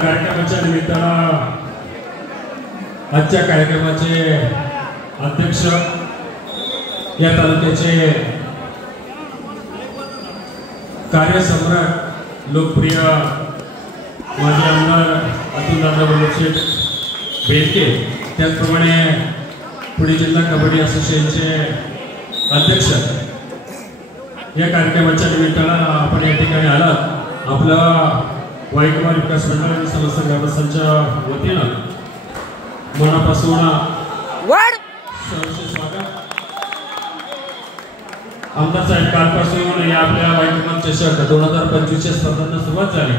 कार्यक्रमाच्या निमित्तानं आजच्या कार्यक्रमाचे अध्यक्ष या तालुक्याचे कार्यसम्राट लोकप्रिय माजी आमदार अतुलदादा वल्लभशेठ बेनके, त्याचप्रमाणे पुणे जिल्हा कबड्डी असोसिएशनचे अध्यक्ष, या कार्यक्रमाच्या निमित्तानं आपण या ठिकाणी आलात. आपला वाईकुमार विकास मंडळ समस्त ग्रामस्थांच्या वतीनं मनापासून स्वागत. आमदार साहेब, कालपासून या आपल्या वाईकुमार चषक 2025 स्पर्धांना सुरुवात झाली.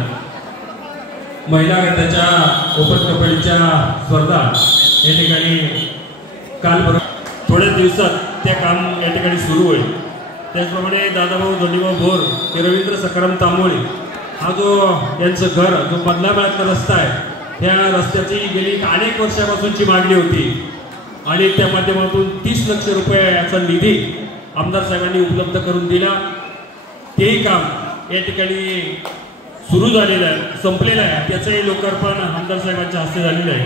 महिला गटाच्या ओपन कबड्डीच्या स्पर्धा या ठिकाणी काल थोड्या दिवसात त्या काम या ठिकाणी सुरू होईल. त्याचप्रमाणे दादाभाऊ धोंडीभाऊ भोर, रवींद्र सकाराम तांबोळी, हा जो यांचं घर जो बदलाबादचा रस्ता आहे, त्या रस्त्याची गेली अनेक वर्षापासूनची मागणी होती आणि त्या माध्यमातून 30 लक्ष रुपयाचा निधी आमदार साहेबांनी उपलब्ध करून दिला. तेही काम या ठिकाणी सुरू झालेलं आहे, संपलेलं आहे. त्याचंही लोकार्पण आमदार साहेबांच्या हस्ते झालेलं आहे.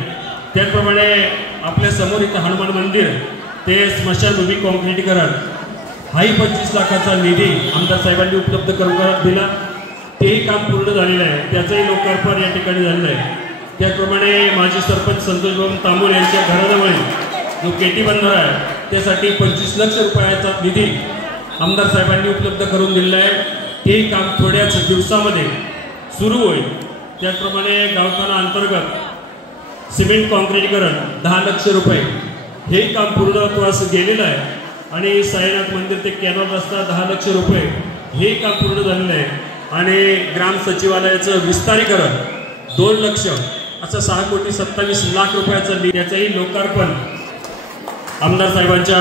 त्याचप्रमाणे आपल्या समोर इथं हनुमान मंदिर ते स्मशानभूमी कॉन्क्रीटीकरण, हाही 25 लाखाचा निधी आमदार साहेबांनी उपलब्ध करून दिला. तेही काम पूर्ण झालेलं आहे, त्याचंही लोकार्पण या ठिकाणी झालेलं आहे. त्याचप्रमाणे माजी सरपंच संतोषभाऊ तांबोळे यांच्या घराजवळ जो केटी बंधारा आहे त्यासाठी 25 लक्ष रुपयाचा निधी आमदार साहेबांनी उपलब्ध करून दिलेला आहे. तेही काम थोड्याच दिवसामध्ये सुरू होईल. त्याचप्रमाणे गावठाणा अंतर्गत सिमेंट कॉन्क्रीटीकरण 10 लक्ष रुपये, हेही काम पूर्णत्वास गेलेलं आहे. आणि साईनाथ मंदिर ते कॅनॉल रस्ता 10 लक्ष रुपये, हे काम पूर्ण झालेलं आहे. आणि ग्राम सचिवालयाचं विस्तारीकरण 2 लक्ष, असं 6,27,00,000 रुपयाचं निधी, त्याचंही लोकार्पण आमदार साहेबांच्या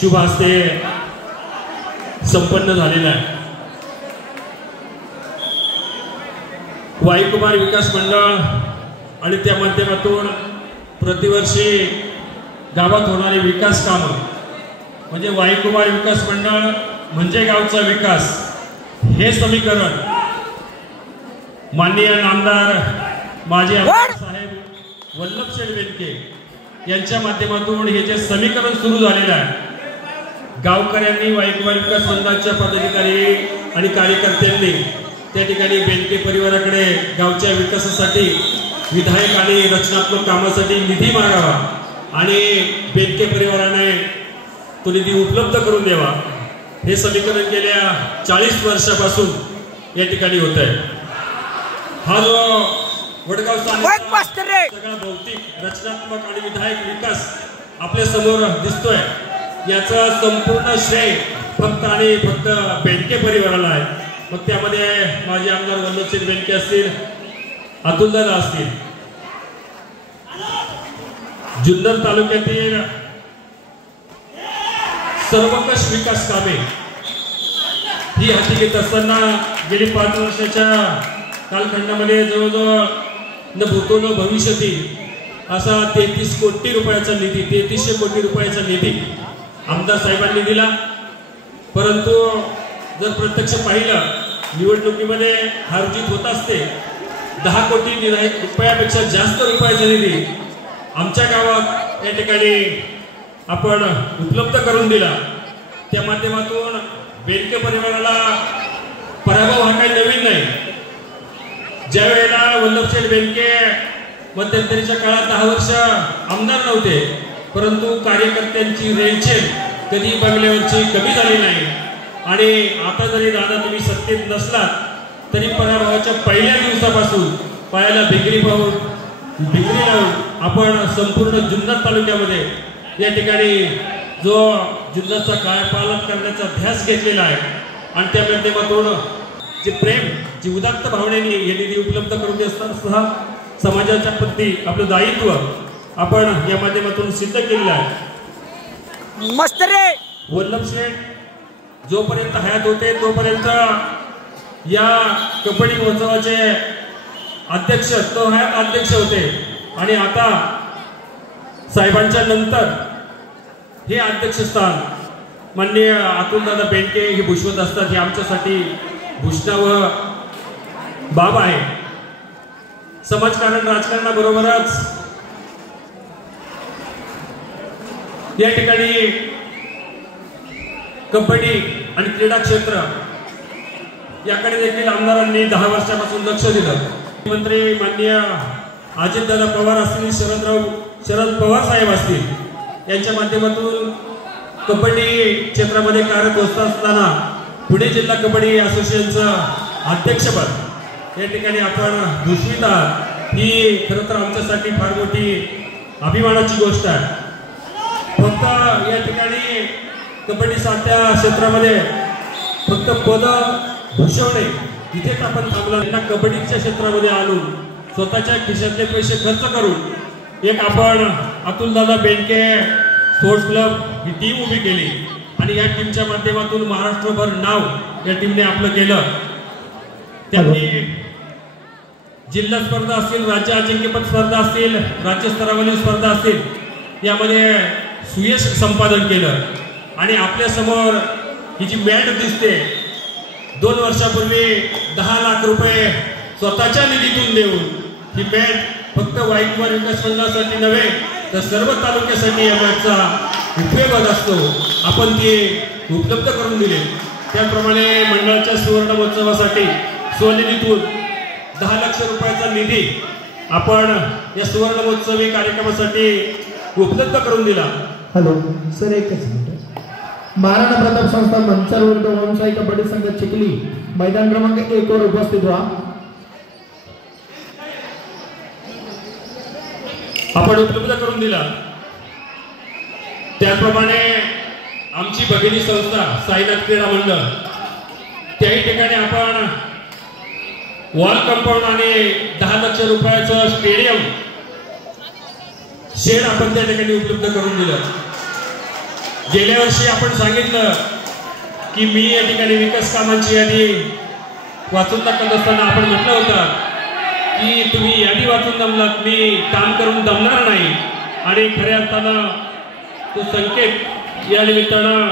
शुभ हस्ते संपन्न झालेलं आहे. वाईकुमार विकास मंडळ आणि त्या माध्यमातून प्रतिवर्षी गावात होणारे विकास कामं, म्हणजे वाईकुमार विकास मंडळ म्हणजे गावचा विकास, हे समीकरण माननीय आमदार माजी आमदार साहेब वल्लभशेठ बेनके यांच्या माध्यमातून हे जे समीकरण सुरू झालेलं आहे, गावकऱ्यांनी, वाईकुमार विकास मंडळाच्या पदाधिकारी आणि कार्यकर्त्यांनी त्या ठिकाणी बेनके परिवाराकडे गावच्या विकासासाठी, विधायक आणि रचनात्मक कामासाठी निधी मागावा आणि बेनके परिवाराने तो निधी उपलब्ध करून द्यावा, हे समीकरण गेल्या 40 वर्षापासून या ठिकाणी होत आहे. हा जो वडगाव सगळा भौतिक, रचनात्मक आणि विधायक विकास आपल्या समोर दिसतोय, याचा संपूर्ण श्रेय फक्त आणि फक्त बेनके परिवाराला आहे. मग त्यामध्ये माजी आमदार वल्लभशेठ बेनके असतील, अतुलदादा असतील, जुन्नर तालुक्यातील सर्वकष विकास कामे ही हाती घेत असताना गेली 5 वर्षाच्या कालखंडामध्ये जवळजवळ न भूतो न भविष्यती असा 33 कोटी रुपयाचा निधी 3300 कोटी रुपयाचा निधी आमदार साहेबांनी दिला। परंतु जर प्रत्यक्ष पाहिलं निवडणुकीमध्ये हार जीत होत असते 10 कोटी रुपयापेक्षा जास्त रुपयाचा निधी आमच्या गावात या ठिकाणी आपण उपलब्ध करून दिला। त्या माध्यमातून बेनके परिवाराला पराभव हा काही नवीन नाही। ज्या वेळेला वल्लभशेठ बेनके मध्यंतरीच्या काळात 10 वर्ष आमदार नव्हते, परंतु कार्यकर्त्यांची रेलचेल कधी बंगल्यावरची कमी झाली नाही। आणि आता जरी दादा तुम्ही सत्तेत नसलात तरी पराभवाच्या पहिल्या दिवसापासून पायाला भिगरी लावून आपण संपूर्ण जुन्नर तालुक्यामध्ये या ठिकाणी जो जुन्नरचा कायापालट करण्याचा ध्यास घेतलेला आहे आणि त्या माध्यमातून जे प्रेम जी उदात्त भावनेने हे निधी उपलब्ध करून देत असताना समाजाच्या प्रती आपलं दायित्व आपण या माध्यमातून सिद्ध केलेलं आहे। मस्त रे वल्लभशेठ जोपर्यंत हयात होते तोपर्यंत या कबड्डी महोत्सवाचे अध्यक्ष होते आणि आता साहेबांच्या नंतर हे अध्यक्षस्थान माननीय अतुलदादा बेनके हे भूषवत असतात। हे आमच्यासाठी भूषणावह बाब आहे। समाजकारण राजकारणाबरोबरच या ठिकाणी कबड्डी आणि क्रीडा क्षेत्र याकडे देखील आमदारांनी 10 वर्षापासून लक्ष दिलं। मंत्री माननीय अजितदादा पवार असतील, शरद पवार साहेब असतील यांच्या माध्यमातून कबड्डी क्षेत्रामध्ये कार्यरत होत असताना पुणे जिल्हा कबड्डी असोसिएशनचं अध्यक्षपद या ठिकाणी आपण भूषवित आहात ही खरं तर आमच्यासाठी फार मोठी अभिमानाची गोष्ट आहे। फक्त या ठिकाणी कबड्डी सारख्या क्षेत्रामध्ये फक्त पद भूषवणे इथेच आपण थांबलो। त्यांना कबड्डीच्या क्षेत्रामध्ये आणून स्वतःच्या खिशातले पैसे खर्च करून एक आपण अतुलदादा बेनके स्पोर्ट्स क्लब ही टीम उभी केली आणि या टीमच्या माध्यमातून महाराष्ट्रभर नाव या टीमने आपलं केलं। त्यांनी जिल्हा स्पर्धा असतील, राज्य अजिंक्यपद स्पर्धा असतील, राज्यस्तरावरील स्पर्धा असतील यामध्ये सुयश संपादन केलं। आणि आपल्या समोर ही जी मॅट दिसते 2 वर्षापूर्वी 10 लाख रुपये स्वतःच्या निधीतून देऊन ही मॅट फक्त वाईटवर विकास मंडळासाठी नव्हे तर सर्व तालुक्यासाठी या मॅटचा उपयोग होत असतो, आपण ती उपलब्ध करून दिली। त्याप्रमाणे मंडळाच्या सुवर्ण महोत्सवासाठी स्वनिधीतून 10 लाख रुपयाचा निधी आपण या सुवर्ण महोत्सवी कार्यक्रमासाठी उपलब्ध करून दिला। हॅलो सर, एकच मिनिट। महाराणा प्रताप संस्था मंचर विरुद्ध ओमशाही कबड्डी संघ चिखली मैदान क्रमांक 1 वर उपस्थित व्हा। आपण उपलब्ध करून दिला। त्याप्रमाणे आमची भगिनी संस्था साईनाथ क्रीडा मंडळ त्याही ठिकाणी आपण वॉल कंपाऊंड आणि 10 लाख रुपयाचं स्टेडियम शेड आपण त्या ठिकाणी उपलब्ध करून दिलं। गेल्या वर्षी आपण सांगितलं की मी या ठिकाणी विकास कामांची यादी वाचून दाखवत असताना आपण म्हटलं होतं की तुम्ही यादी वाचून दमलात, मी काम करून दमणार नाही। आणि खऱ्या अर्थानं तो संकेत या निमित्तानं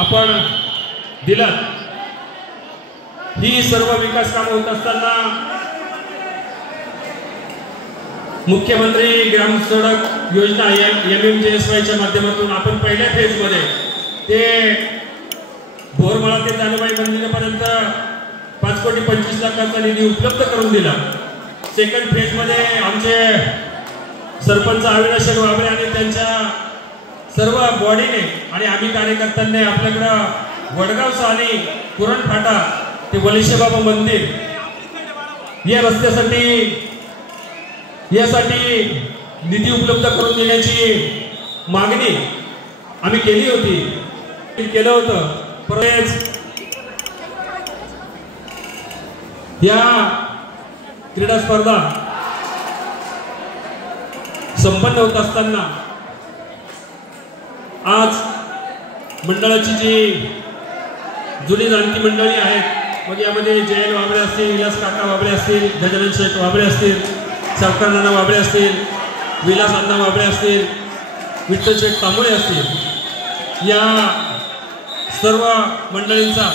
आपण दिला। ही सर्व विकास कामं होत असताना मुख्यमंत्री ग्राम सडक योजना MMJSYच्या माध्यमातून आपण पहिल्या फेजमध्ये ते बोरमाळा ते दानबाई मंदिरापर्यंत 5 कोटी 25 लाखाचा निधी उपलब्ध करून दिला। सेकंड फेजमध्ये आमचे सरपंच अविनाश वाबळे आणि त्यांच्या सर्व बॉडीने आणि आम्ही कार्यकर्त्यांनी आपल्याकडं वडगावचा आणि पुरणफाटा ते वलिशबाबा मंदिर या रस्त्यासाठी यासाठी निधी उपलब्ध करून देण्याची मागणी आम्ही केली होती, केलं होतं। परंतु या क्रीडा स्पर्धा संपन्न होत असताना आज मंडळाची जी जुनी जाणती मंडळी आहेत मग यामध्ये जयंत वाबळे असतील, विलास काका वाबळे असतील, गजानन शेठ वाबळे असतील, सावकार नाना वाबळे असतील, विलास अण्णा वाबळे असतील, विठ्ठल शेठ तांबोळे असतील, या सर्व मंडळींचा